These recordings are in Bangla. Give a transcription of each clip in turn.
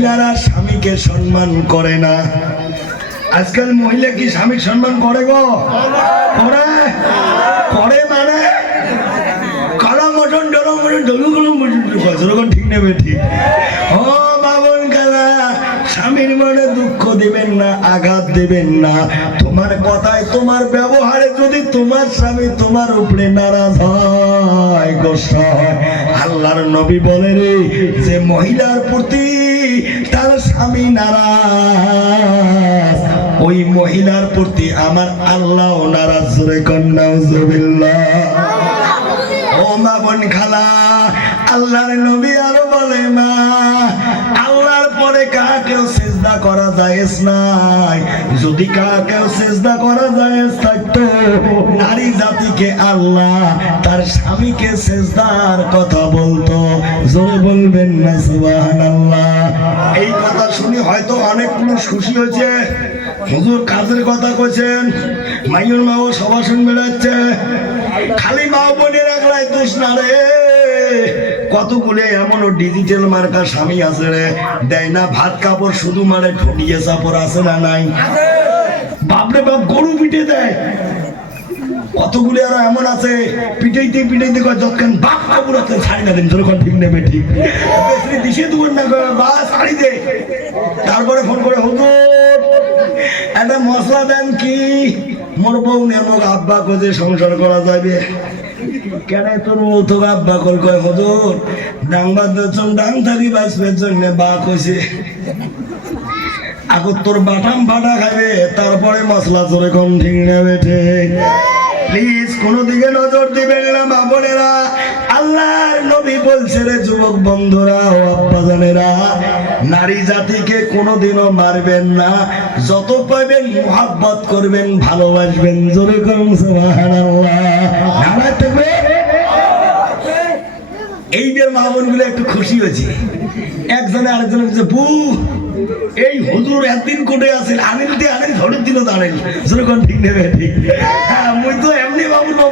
মহিলারা স্বামীকে সম্মান করে না। আজকাল মহিলা কি স্বামীর সম্মান করে গো? করে? করে মানে? কালা মটন ডরম মটন ডলু গলম মটন ঠিক নেবে, ঠিক। ও বাবন কালা, স্বামীর মনে দুঃখ দিবেন না, আঘাত দিবেন না। তোমার কথায় তোমার ব্যবহারে যদি তোমার স্বামী তোমার উপরে নারাজ হয় গোসা হয়। আল্লাহর নবী বলে রে যে মহিলার প্রতি তার স্বামী নারাজ। ওই মহিলার প্রতি আমার আল্লাহ নারাজ কন্যা ও মা বোন খালা, আল্লাহর নবী আরও বলে, মা, আল্লাহর পরে কাকেও সেজদা করা জায়েজ নাই। যদি কাকেও সেজদা করা জায়েজ থাকতো, নারী জাতিকে আল্লাহ তার স্বামীকে সেজদার কথা বলতো। জোরে বলবেন না সুবহানাল্লাহ। এই কথা শুনে হয়তো অনেক মানুষ খুশি হয়েছে। হুজুর কাজের কথা কইছেন? মাইয়ুর মাও সভা শুন বেড়াচ্ছে খালি মা বোনের একলাই দোষ না রে। কতগুলো এমন ডিজিটাল মার্কা স্বামী আছে রে। দেয় না ভাত কাপড় শুধু মারে ঠুটিয়ে চাপড় আছে না নাই? বাপরে বাপ গরু পিটে দেয়। কতগুলো আরও এমন আছে? পিটাইতে পিটাইতে কয় যতক্ষণ বাপ আছে ছাড়ি না দিন যখন ঠিক নেবে ঠিক বেশি দিশে দুবার না বা, ছাড়ি দে। তারপরে ফোন করে, হুজুর, একটা মশলা দেন কি? মোর বউ নেমক আব্বা কোজে সংসার করা যাবে কেন তোর বউ আব্বা কল কয়, হুজুর ডাং বাদ ডাং থাকি বাঁচবের জন্য বা কইছে। আগত তোর বাটাম ফাটা খাবে তারপরে মশলা জোরে কম ঠিক নেবে ঠিক প্লিজ কোনো দিকে নজর দিবেন না, মা বোনেরা। আল্লাহর নবী বলছে রে যুবক বন্ধুরা ও আব্বাজানেরা নারী জাতিকে কোনোদিনও মারবেন না। যত পাবেন মোহাব্বত করবেন, ভালোবাসবেন। জোরে কম সুবহানাল্লাহ। থাকবে? এই যে মা বোনগুলো একটু খুশি হয়েছে। একজনে আরেকজনে বলছে বু, এই হুজুর একদিন কোটে আছে আনিল দিয়ে আনিল ধরের দিনও দাঁড়াইল যেরকম ঠিক নেবে, ঠিক।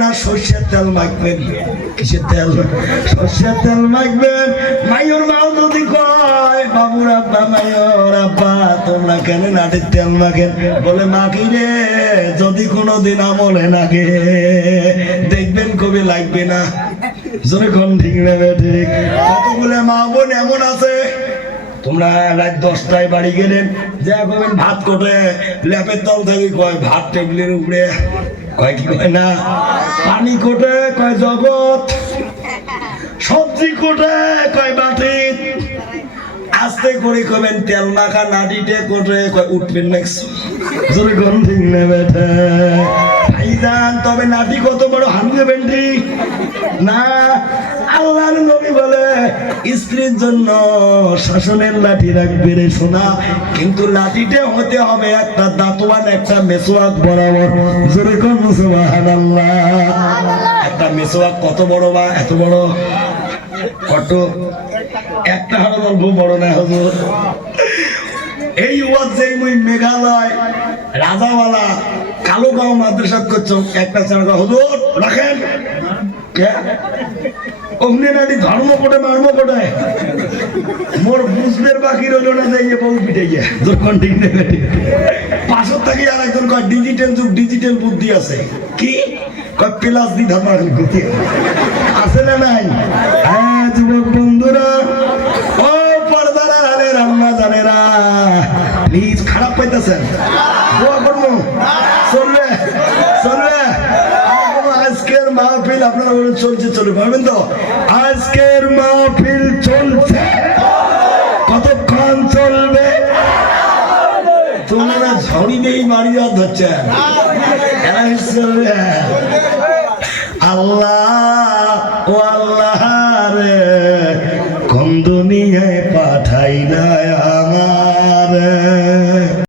না সর্ষের তেল মাখবেন কিসের তেল? সর্ষের তেল মাখবেন মাইয়র মাও যদি কয়, বাবুর আব্বা, মাইয়র আব্বা, তোমরা কেন নাটির তেল মাখেন? বলে, মাখি রে, যদি কোনো দিন আমলে লাগে দেখবেন কবি লাগবে না। জোরে কোন ঠিক নেবে ঠিক? কতগুলো মা বোন, এমন আছে? তোমরা রাত দশটায় বাড়ি গেলেন, যা কবেন ভাত কোটে, ল্যাপের তল থেকে কয়, ভাত টেবিলের উপরে পানি কোটে কয় জগৎ? সবজি কোটে কয় বাটি আস্তে করে কবেন তেল মাখা নাটিতে কোটে কয় উঠবেন জোরে কোন ঠিক ভাইজান, তবে নাটি কত বড় হামলে বেন্টি। না, আল্লাহর নবী বলে স্ত্রীর জন্য শাসনের লাঠি রাখবে রে সোনা। কিন্তু লাঠিতে হতে হবে একটা দাঁতওয়ান একটা মেসোয়াক বরাবর। জোরে কোন একটা মেসোয়াক কত বড় বা এত বড়? কত? একটা হলো অল্প বড় না, হুজুর। এই ওয়াজ যে মুই মেঘালয় রাজাওয়ালা কালোগাঁও মাদ্রাসাত করছ একটা ছেলে হুজুর, রাখেন। কে? অগ্নি নারী ধর্ম কোটে, মার্ম কোটায় মোর বুঝবের বাকি রইল না যাই বউ পিঠে গিয়ে। যখন ঠিক নেবে পাশের থেকে আর একজন কয় ডিজিটাল যুগ ডিজিটাল বুদ্ধি আছে। কি? কয় প্লাস দি ধর্ম আছে না নাই? বলেন চলছে, চলে ভাবেন তো? আজকের মাহফিল চলছে। কতক্ষণ চলবে? তোমরা ঝড়ি নেই বাড়ি যাওয়া আল্লাহ, ও আল্লাহ।